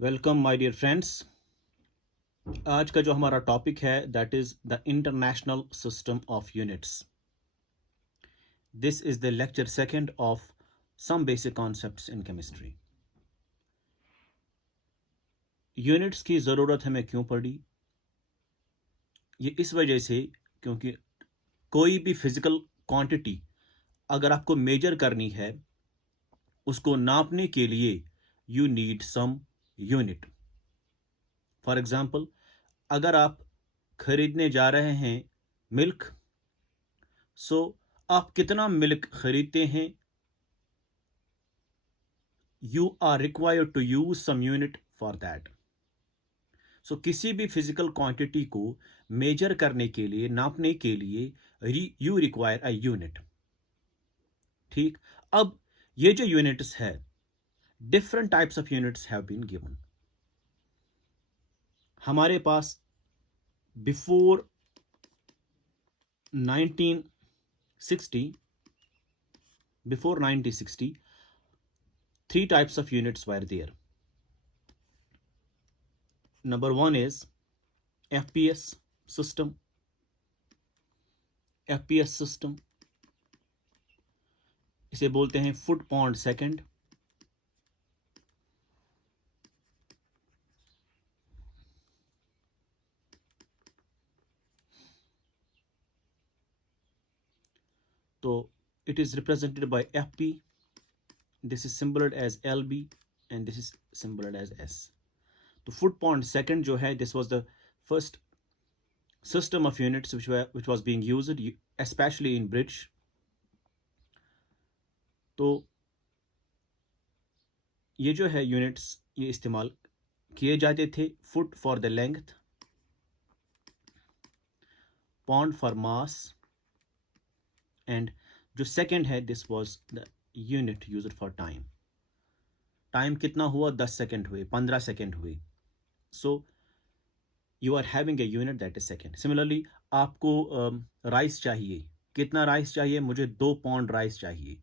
Welcome my dear friends. आज का जो हमारा टॉपिक है that is the international system of units. This is the lecture second of some basic concepts in chemistry. Units की ज़रूरत हमें क्यों पड़ी? ये इस वजह से क्योंकि कोई भी फिजिकल क्वांटिटी अगर आपको मेजर करनी है, उसको नापने के लिए you need some unit. For example, अगर आप खरीदने जा रहे हैं मिल्क, सो आप कितना मिल्क खरीदते हैं, you are required to use some unit for that. So किसी भी फिजिकल क्वांटिटी को मेजर करने के लिए, नापने के लिए यू रिक्वायर अ यूनिट। ठीक। अब ये जो यूनिट्स है, different types of units have been given हमारे पास before 1960। Before 1960 three types of units were there. Number one is FPS system. FPS system इसे बोलते हैं फुट पाउंड सेकंड। तो it is represented by FP. This is symbolized as LB and this is symbolized as S. तो foot pound second जो है, this was the first system of units which was being used especially in British. तो ये जो है यूनिट्स ये इस्तेमाल किए जाते थे। Foot for the length, pound for mass, and जो सेकंड है this was the unit used for time. Time कितना हुआ? 10 सेकंड हुए, 15 सेकंड हुए। So you are having a unit that is second. Similarly आपको राइस चाहिए, कितना राइस चाहिए? मुझे 2 पाउंड राइस चाहिए।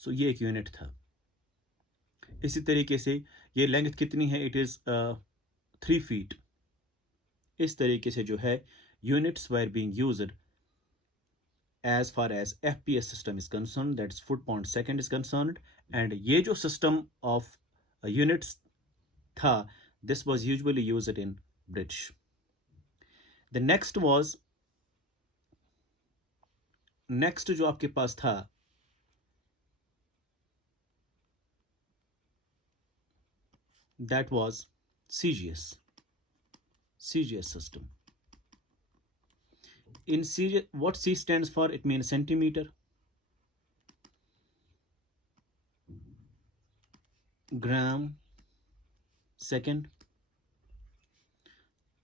सो ये एक यूनिट था। इसी तरीके से ये लेंथ कितनी है? इट इज 3 फीट। इस तरीके से जो है units were being used as far as FPS system is concerned, that's foot pound second is concerned. And ये जो system of units था, this was usually used in British. The next जो आपके पास था, that was CGS system. In CGS, what C stands for? It means centimeter, gram, second.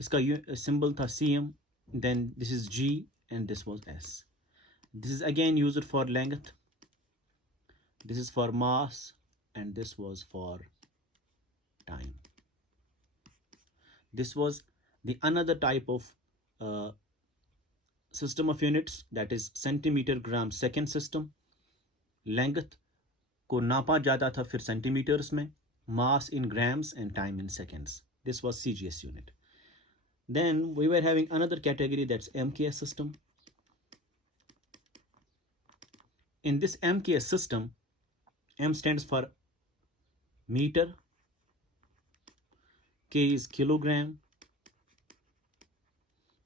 इसका symbol था CM. Then this is G and this was S. This is again used for length. This is for mass and this was for time. This was the another type of system of units, that is centimeter gram second system. Length को नापा जाता था फिर centimeters में, mass in grams and time in seconds. This was CGS unit. Then we were having another category, that's MKS system. In this MKS system, M stands for meter, K is kilogram,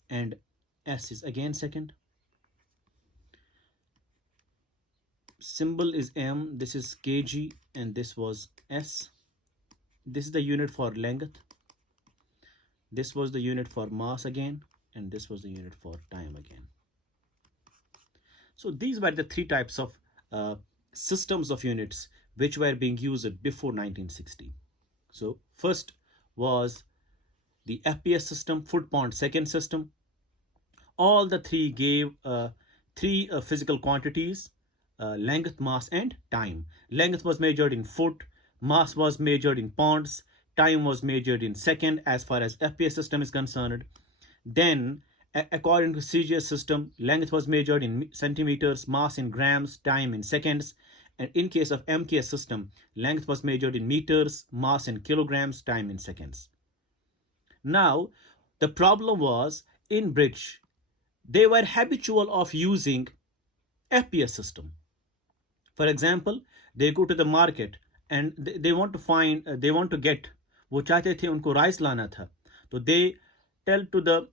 and S is again second. Symbol is M, this is kg, and this was S. This is the unit for length. This was the unit for mass again, and this was the unit for time again. So these were the three types of systems of units which were being used before 1960. So first was the FPS system, foot pound second system. All the three gave three physical quantities, length, mass, and time. Length was measured in foot, mass was measured in pounds, time was measured in second as far as FPS system is concerned. Then, according to CGS system, length was measured in centimeters, mass in grams, time in seconds. And in case of MKS system, length was measured in meters, mass in kilograms, time in seconds. Now, the problem was in British, they were habitual of using FPS system. For example, they go to the market and they want to find, they want to get, वो चाहते थे उनको राइस लाना था, तो they tell to the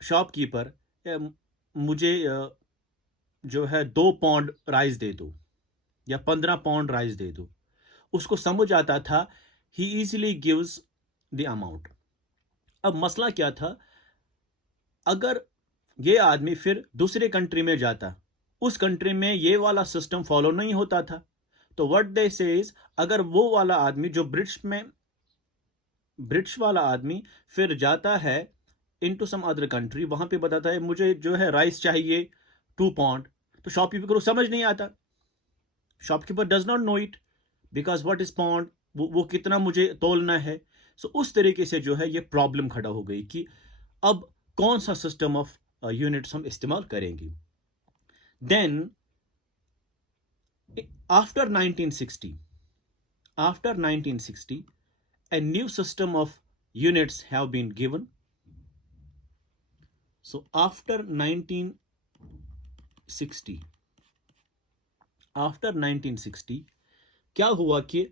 shopkeeper, मुझे जो है 2 पाउंड राइस दे दो या 15 पाउंड राइस दे दो. उसको समझ आता था, ही इजीली गिव्स द अमाउंट. अब मसला क्या था, अगर ये आदमी फिर दूसरे कंट्री में जाता, उस कंट्री में ये वाला सिस्टम फॉलो नहीं होता था, तो व्हाट दे से इज, अगर वो वाला आदमी जो ब्रिटिश वाला आदमी फिर जाता है इनटू सम अदर कंट्री, वहां पे बताता है मुझे जो है राइस चाहिए 2 पाउंड, तो शॉपकीपर को समझ नहीं आता. Shopkeeper does not know it because what is pound, वो कितना मुझे तोलना है. सो उस तरीके से जो है ये प्रॉब्लम खड़ा हो गई कि अब कौन सा सिस्टम ऑफ यूनिट्स हम इस्तेमाल करेंगे. Then after 1960 a new system of units have been given. So after 1960 क्या हुआ कि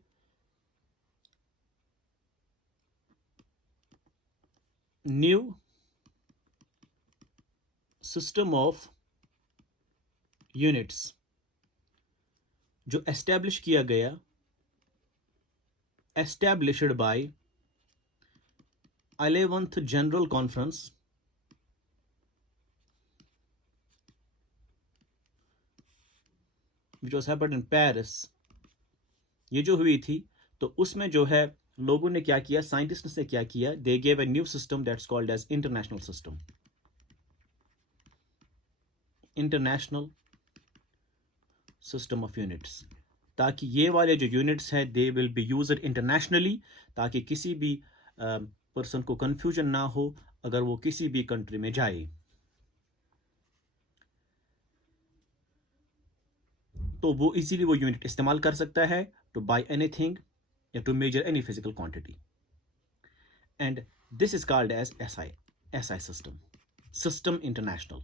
न्यू सिस्टम ऑफ यूनिट्स जो एस्टैब्लिश किया गया, established by 11th General Conference which was happened in Paris. ये जो हुई थी, तो उसमें जो है लोगों ने क्या किया, साइंटिस्ट ने क्या किया, they gave a new system that's called as international system. International system of units. ताकि ये वाले जो यूनिट्स हैं they will be used internationally, ताकि किसी भी पर्सन को कंफ्यूजन ना हो अगर वो किसी भी कंट्री में जाए. तो वो इजीली वो यूनिट इस्तेमाल कर सकता है टू बाय एनीथिंग या to measure any physical quantity. And this is called as SI system. System International.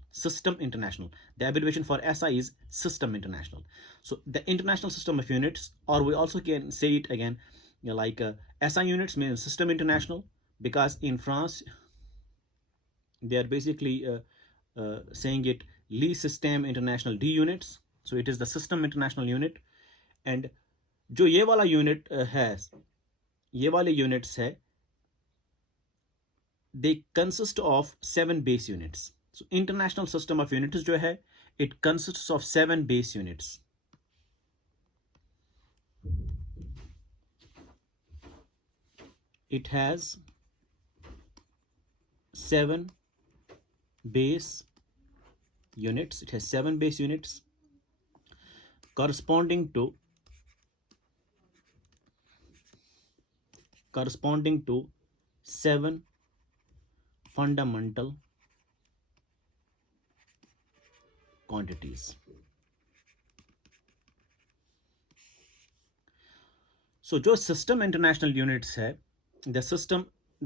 The abbreviation for SI is System International. So the international system of units, or we also can say it again, like SI units means System International, because in France they are basically saying it Lee System International D units. So it is the System International unit. And जो ये वाला unit है, ये वाले units है, they consist of 7 base units. So international system of units जो है, it consists of 7 base units. It has 7 base units. It has 7 base units corresponding to 7 fundamental quantities. So जो सिस्टम इंटरनेशनल यूनिट्स है, the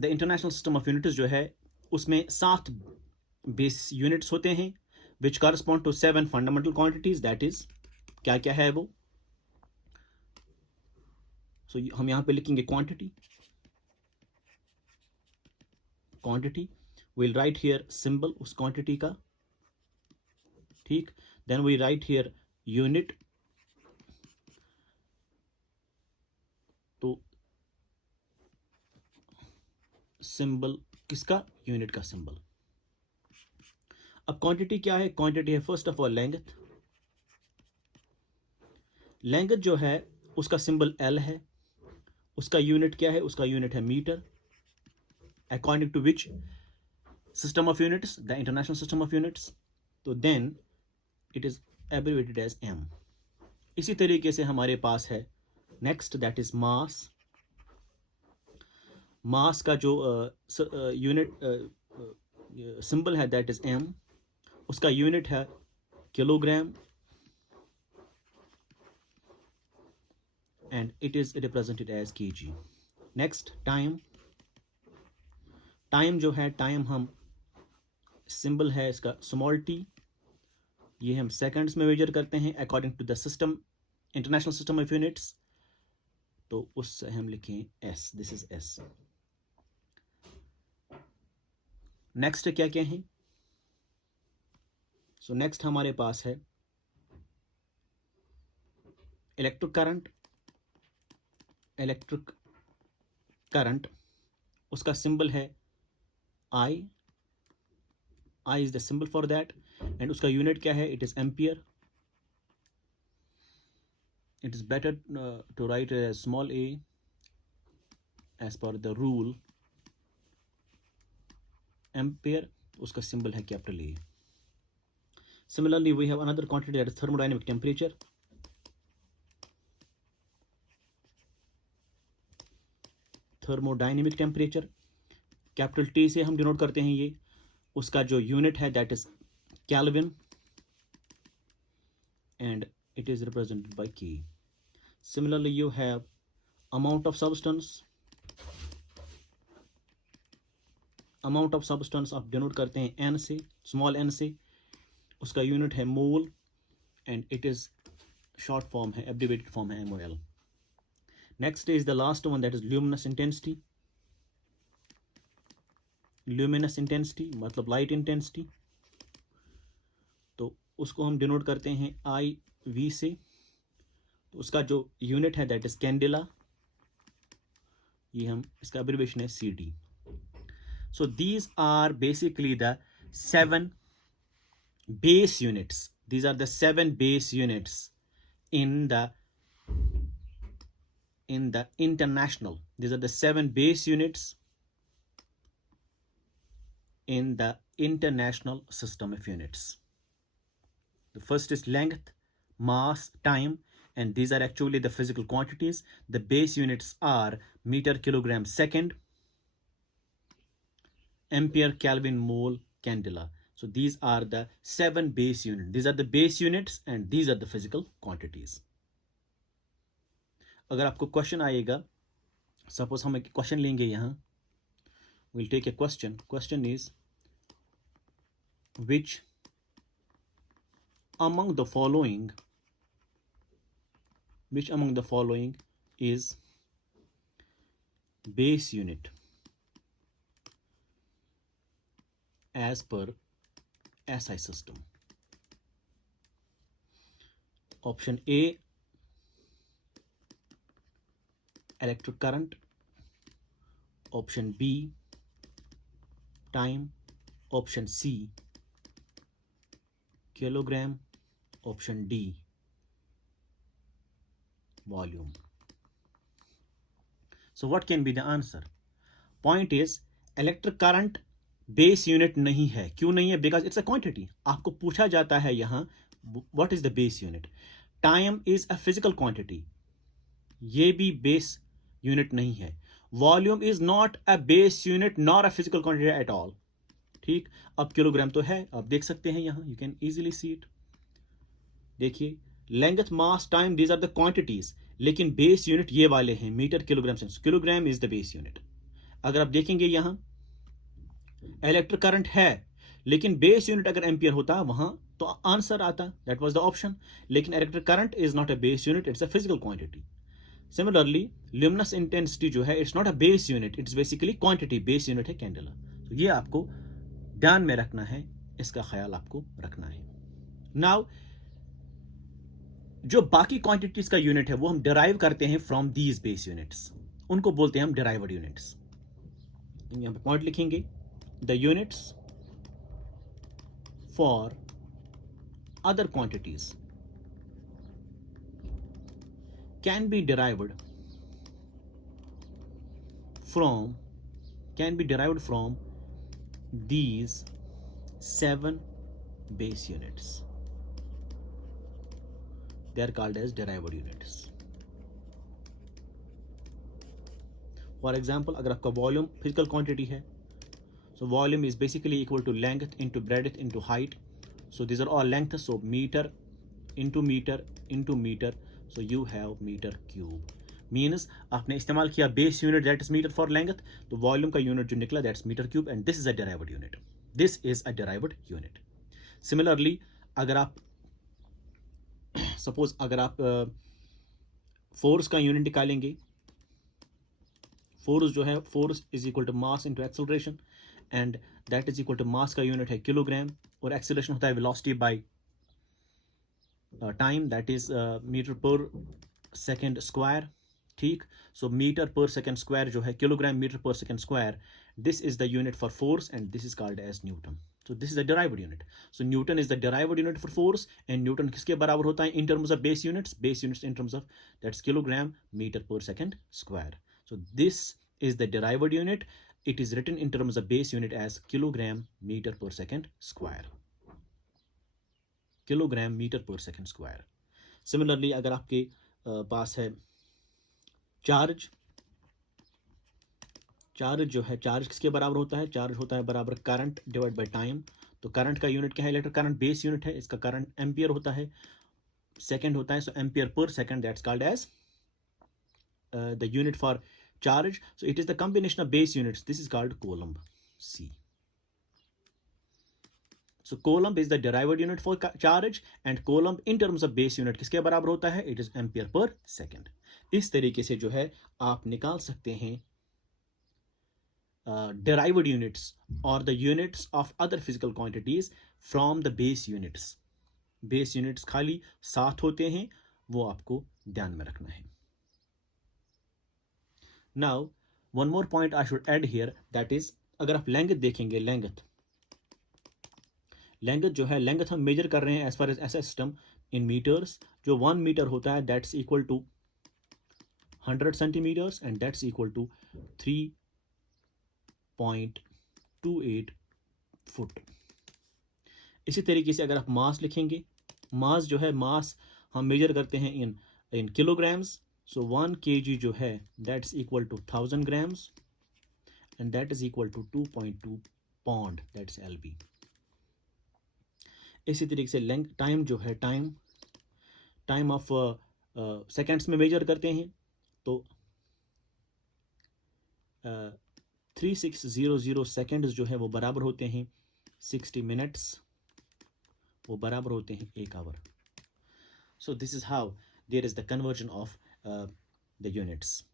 international system of units जो है, उसमें 7 base units होते हैं which correspond to 7 fundamental quantities. That is क्या क्या है वो. सो हम यहां पे लिखेंगे quantity. we'll write here symbol उस क्वांटिटी का, ठीक. then we write here unit. तो सिंबल किसका, यूनिट का सिंबल. अब क्वांटिटी क्या है, क्वांटिटी है फर्स्ट ऑफ ऑल लेंथ जो है उसका सिंबल L है. उसका यूनिट क्या है, उसका यूनिट है metre. According to which system of units, the international system of units, तो then it is abbreviated as M. इसी तरीके से हमारे पास है next, that is mass. मास का जो यूनिट सिंबल है that is M. उसका यूनिट है kilogram. and it is represented as kg. Next, time. Time जो है, टाइम हम सिंबल है इसका स्मॉल टी, ये हम सेकंड्स में मेजर करते हैं according to the system, international system of units, तो उससे हम लिखें S, this is S. Next क्या क्या है? सो नेक्स्ट हमारे पास है इलेक्ट्रिक करंट. इलेक्ट्रिक करंट, उसका सिंबल है I. I is the symbol for that, and उसका यूनिट क्या है? It is ampere. It is better to write small a as per the rule. Ampere, उसका symbol है capital A. Similarly, we have another quantity that is thermodynamic temperature. Thermodynamic temperature, capital T से हम डिनोट करते हैं ये. उसका जो यूनिट है that is Kelvin, and it is represented by K. Similarly, you have amount of substance. Amount of substance आप डिनोट करते हैं n से, स्मॉल n से. उसका यूनिट है mole, and it is short form है, एब्रिवेटेड फॉर्म है MOL. Next is the last one, that is luminous intensity. Luminous intensity मतलब लाइट इंटेंसिटी, तो उसको हम डिनोट करते हैं IV से. तो उसका जो यूनिट है दैट इज कैंडेला, ये हम, इसका एब्रिवेशन है CD. So these are basically the 7 base units. These are the 7 base units in the international. These are the 7 base units in the international system of units. The first is length, mass, time, and these are actually the physical quantities. The base units are meter, kilogram, second, ampere, Kelvin, mole, candela. So these are the 7 base units. These are the base units and these are the physical quantities. अगर आपको क्वेश्चन आएगा, सपोज हम एक क्वेश्चन लेंगे यहाँ, we'll take a question. Question is, which among the following is base unit as per SI system? Option A, electric current. Option B, time. Option C, kilogram. Option D, volume. So what can be the answer? Point is, electric current base unit नहीं है. क्यों नहीं है? Because it's a quantity. आपको पूछा जाता है यहां what is the base unit. Time is a physical quantity, ये भी बेस यूनिट नहीं है. Volume is not a base unit nor a physical quantity at all. ठीक, अब किलोग्राम तो है, आप देख सकते हैं यहां, you can easily see it. देखिए, length, mass, time, these are the quantities, लेकिन बेस यूनिट ये वाले हैं, metre, kilogram, secs. Kilogram is the base unit. अगर आप देखेंगे यहां इलेक्ट्रिक करंट है, लेकिन बेस यूनिट अगर एम्पियर होता वहां तो आंसर आता, दैट वाज द ऑप्शन. लेकिन electric current is not a base unit, it's a physical quantity. Similarly, luminous intensity जो है, it's not a base unit, it's basically quantity. Base unit है कैंडेला. तो ये आपको ध्यान में रखना है, इसका ख्याल आपको रखना है. नाउ जो बाकी क्वांटिटीज का यूनिट है वो हम डिराइव करते हैं फ्रॉम दीज बेस यूनिट्स, उनको बोलते हैं हम डिराइव्ड यूनिट्स. यहां पे पॉइंट लिखेंगे, the units for other quantities can be derived from these 7 base units. They are called as derived units. For example, अगर आपका वॉल्यूम फिजिकल क्वांटिटी है, so volume is basically equal to length into breadth into height. So these are all lengths, so meter into meter into meter, so you have meter cube. मीन्स आपने इस्तेमाल किया base unit that is metre for length, तो volume का unit जो निकला that's metre cube, and this is a derived unit. This is a derived unit. Similarly अगर आप सपोज अगर आप फोर्स का यूनिट निकालेंगे, फोर्स जो है, force is equal to mass into acceleration, and that is equal to mass का यूनिट है किलोग्राम, और एक्सेलरेशन होता है velocity by time, that is meter per second square. ठीक, so meter per second square जो है kilogram meter per second square, this is the unit for force and this is called as Newton. So this is a derived unit. So Newton is the derived unit for force, and Newton किसके बराबर होता है in terms of base units? Base units in terms of that's kilogram meter per second square. So this is the derived unit. It is written in terms of base unit as kilogram meter per second square. Kilogram meter per second square. Similarly अगर आपके पास है charge, charge जो है, चार्ज किसके बराबर होता है? चार्ज होता है बराबर करंट डिवाइड बाय टाइम. तो करंट का यूनिट क्या है? इलेक्ट्रिक करंट बेस यूनिट है, इसका करंट एम्पियर होता है, सेकंड होता है, so ampere per second that's called as the unit for charge. So it is the combination of base units, this is called coulomb. C. So coulomb is the derived unit for charge, and coulomb in terms of base unit किसके बराबर होता है? It is ampere per second. इस तरीके से जो है आप निकाल सकते हैं derived units or the units of other physical quantities from the base units. Base units खाली 7 होते हैं, वो आपको ध्यान में रखना है. Now one more point I should add here, that is अगर आप लेंथ देखेंगे, लेंथ जो है, लेंथ हम मेजर कर रहे हैं as far as S system in meters. जो 1 मीटर होता है that's equal to 100 centimeters, and that's equal to 3.28 foot. इसी तरीके से अगर आप मास लिखेंगे, मास जो है, मास हम मेजर करते हैं इन किलोग्राम्स. सो 1 kg जो है that's equal to 1000 grams, and that is equal to 2.2 pound, that's LB. इसी तरीके से लेंथ, टाइम जो है, टाइम ऑफ सेकेंड्स में मेजर करते हैं, तो 3600 सेकेंड्स जो है वो बराबर होते हैं 60 मिनट्स, वो बराबर होते हैं 1 hour. So this is how there is the conversion of the units.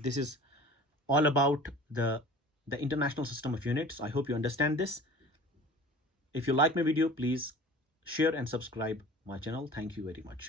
This is all about the international system of units. I hope you understand this. If you like my video, please share and subscribe my channel. Thank you very much.